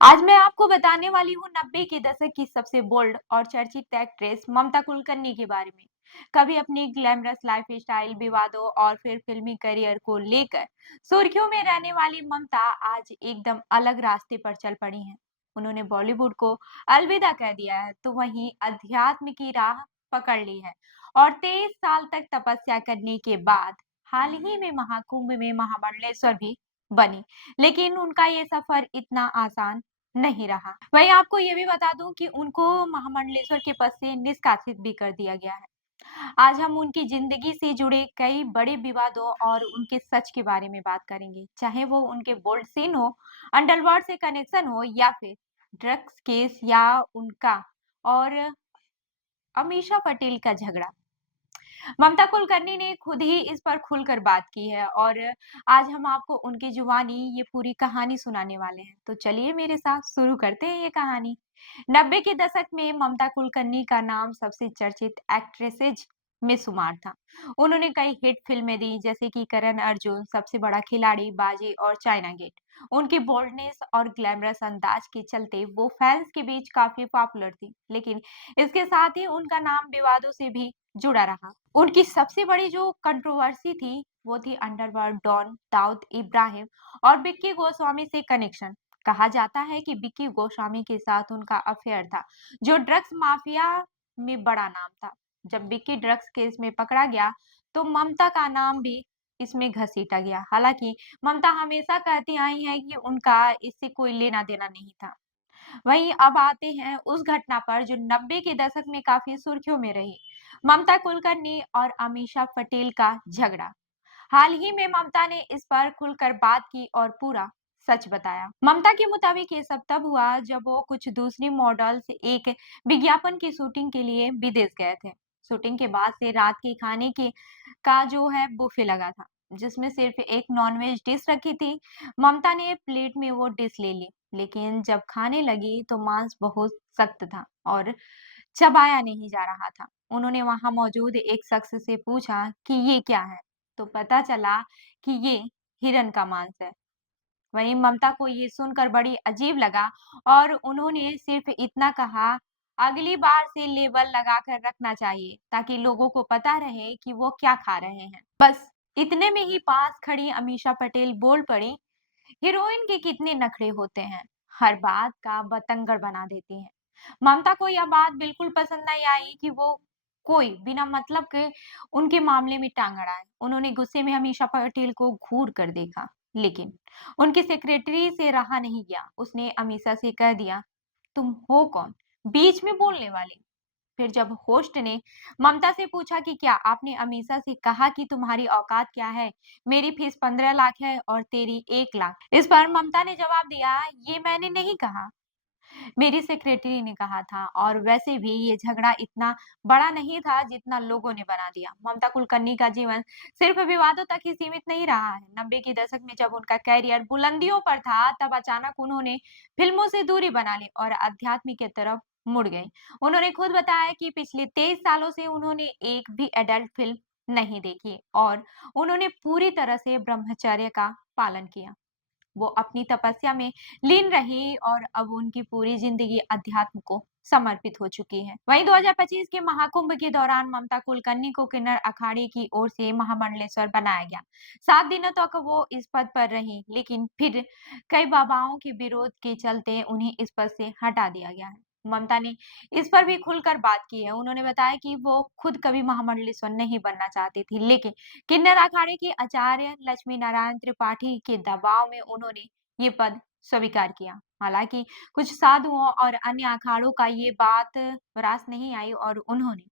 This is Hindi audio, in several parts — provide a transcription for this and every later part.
आज मैं आपको बताने वाली हूँ 90 के दशक की सबसे बोल्ड और चर्चित एक्ट्रेस ममता कुलकर्णी के बारे में। कभी अपनी ग्लैमरस लाइफस्टाइल, विवादों और फिर फिल्मी करियर को लेकर सुर्खियों में रहने वाली ममता आज एकदम अलग रास्ते पर चल पड़ी हैं। उन्होंने बॉलीवुड को अलविदा कह दिया है, तो वहीं अध्यात्म की राह पकड़ ली है और 23 साल तक तपस्या करने के बाद हाल ही में महाकुंभ में महामंडलेश्वर भी बनी। लेकिन उनका ये सफर इतना आसान नहीं रहा। वहीं आपको ये भी बता दूं कि उनको महामंडलेश्वर के पद से निष्कासित भी कर दिया गया है। आज हम उनकी जिंदगी से जुड़े कई बड़े विवादों और उनके सच के बारे में बात करेंगे, चाहे वो उनके बोल्ड सीन हो, अंडरवर्ल्ड से कनेक्शन हो या फिर ड्रग्स केस या उनका और अमीषा पटेल का झगड़ा। ममता कुलकर्णी ने खुद ही इस पर खुलकर बात की है और आज हम आपको उनकी जुबानी ये पूरी कहानी सुनाने वाले हैं। तो चलिए मेरे साथ शुरू करते हैं ये कहानी। 90 के दशक में ममता कुलकर्णी का नाम सबसे चर्चित एक्ट्रेसेज में शुमार था। उन्होंने कई हिट फिल्में दी, जैसे कि करण अर्जुन, सबसे बड़ा खिलाड़ी, बाजी और चाइना गेट। उनकी बोल्डनेस और ग्लैमरस अंदाज के चलते वो फैंस के बीच काफी पॉपुलर थी, लेकिन इसके साथ ही उनका नाम विवादों से भी जुड़ा रहा। उनकी सबसे बड़ी जो कंट्रोवर्सी थी, वो थी अंडरवर्ल्ड डॉन दाऊद इब्राहिम और विक्की गोस्वामी से कनेक्शन। कहा जाता है कि विक्की गोस्वामी के साथ उनका अफेयर था, जो ड्रग्स माफिया में बड़ा नाम था। जब विक्की ड्रग्स केस में पकड़ा गया, तो ममता का नाम भी इसमें घसीटा गया। हालांकि ममता हमेशा कहती आई है कि उनका इससे कोई लेना देना नहीं था। वहीं अब आते हैं उस घटना पर जो 90 के दशक में काफी सुर्खियों में रही, ममता कुलकर्णी और अमीषा पटेल का झगड़ा। हाल ही में ममता ने इस पर खुलकर बात की और पूरा सच बताया। ममता के मुताबिक ये सब तब हुआ जब वो कुछ दूसरी मॉडल्स एक विज्ञापन की शूटिंग के लिए विदेश गए थे। शूटिंग के बाद से रात के खाने के का जो है बुफे लगा था, जिसमें सिर्फ एक नॉनवेज डिश रखी थी। ममता ने प्लेट में वो डिश ले ली, लेकिन जब खाने लगी तो मांस बहुत सख्त था और चबाया नहीं जा रहा था। उन्होंने वहां मौजूद एक शख्स से पूछा कि ये क्या है, तो पता चला कि ये हिरन का मांस है। वहीं ममता को ये सुनकर बड़ी अजीब लगा और उन्होंने सिर्फ इतना कहा, अगली बार से लेबल लगाकर रखना चाहिए ताकि लोगों को पता रहे कि वो क्या खा रहे हैं। बस इतने में ही पास खड़ी अमीषा पटेल बोल पड़ी, हीरोइन के कितने नखरे होते हैं, हर बात का बतंगड़ बना देती हैं। ममता को यह बात बिल्कुल पसंद नहीं आई कि वो कोई बिना मतलब के उनके मामले में टांग अड़ाए। उन्होंने गुस्से में अमीषा पटेल को घूर कर देखा, लेकिन उनकी सेक्रेटरी से रहा नहीं गया। उसने अमीषा से कह दिया, तुम हो कौन बीच में बोलने वाली। फिर जब होस्ट ने ममता से पूछा कि क्या आपने अमीषा से कहा कि तुम्हारी औकात क्या है, मेरी फीस 15 लाख है और तेरी 1 लाख। इस पर ममता ने जवाब दिया, ये मैंने नहीं कहा, मेरी सेक्रेटरी ने कहा था, और वैसे भी ये झगड़ा इतना बड़ा नहीं था जितना लोगों ने बना दिया। ममता कुलकर्णी का जीवन सिर्फ विवादों तक ही सीमित नहीं रहा है। 90 के दशक में जब उनका कैरियर बुलंदियों पर था, तब अचानक उन्होंने फिल्मों से दूरी बना ली और अध्यात्म की तरफ मुड़ गई। उन्होंने खुद बताया कि पिछले 23 सालों से उन्होंने एक भी एडल्ट फिल्म नहीं देखी और उन्होंने पूरी तरह से ब्रह्मचर्य का पालन किया। वो अपनी तपस्या में लीन रही और अब उनकी पूरी जिंदगी अध्यात्म को समर्पित हो चुकी है। वहीं 2025 के महाकुंभ के दौरान ममता कुलकर्णी को किन्नर अखाड़े की ओर से महामंडलेश्वर बनाया गया। 7 दिनों तक वो इस पद पर रही, लेकिन फिर कई बाबाओं के विरोध के चलते उन्हें इस पद से हटा दिया गया है। ममता ने इस पर भी खुलकर बात की है। उन्होंने बताया कि वो खुद कभी महामंडलेश्वर नहीं बनना चाहती थी, लेकिन किन्नर अखाड़े के आचार्य लक्ष्मी नारायण त्रिपाठी के दबाव में उन्होंने ये पद स्वीकार किया। हालांकि कुछ साधुओं और अन्य अखाड़ों का ये बात रास नहीं आई और उन्होंने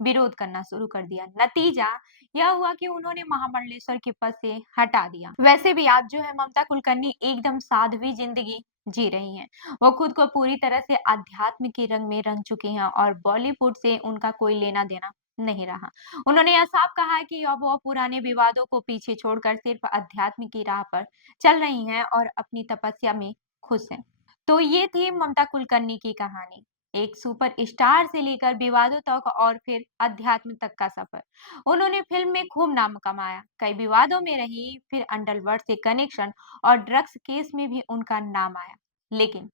विरोध करना शुरू कर दिया। नतीजा यह हुआ कि उन्होंने महामंडलेश्वर के पद से हटा दिया। वैसे भी आज जो है ममता कुलकर्णी एकदम साध्वी जिंदगी जी रही हैं। वो खुद को पूरी तरह से अध्यात्म के रंग में रंग चुकी हैं और बॉलीवुड से उनका कोई लेना देना नहीं रहा। उन्होंने यह साफ कहा है कि अब वो पुराने विवादों को पीछे छोड़कर सिर्फ अध्यात्म की राह पर चल रही हैं और अपनी तपस्या में खुश हैं। तो ये थी ममता कुलकर्णी की कहानी, एक सुपर स्टार से लेकर विवादों तक और फिर अध्यात्म तक का सफर। उन्होंने फिल्म में खूब नाम कमाया, कई विवादों में रही, फिर अंडरवर्ल्ड से कनेक्शन और ड्रग्स केस में भी उनका नाम आया, लेकिन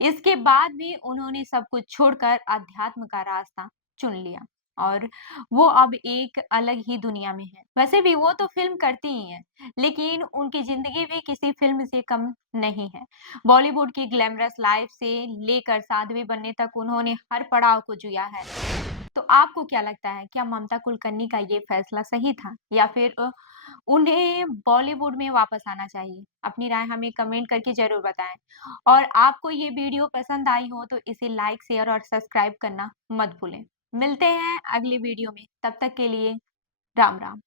इसके बाद भी उन्होंने सब कुछ छोड़कर अध्यात्म का रास्ता चुन लिया और वो अब एक अलग ही दुनिया में है। वैसे भी वो तो फ़िल्म करती ही हैं, लेकिन उनकी ज़िंदगी भी किसी फ़िल्म से कम नहीं है। बॉलीवुड की ग्लैमरस लाइफ़ से लेकर साध्वी बनने तक उन्होंने हर पड़ाव को जिया है। तो आपको क्या लगता है, क्या ममता कुलकर्णी का ये फैसला सही था या फिर उन्हें बॉलीवुड में वापस आना चाहिए? अपनी राय हमें कमेंट करके ज़रूर बताएँ। और आपको ये वीडियो पसंद आई हो तो इसे लाइक, शेयर और सब्सक्राइब करना मत भूलें। मिलते हैं अगली वीडियो में, तब तक के लिए राम राम।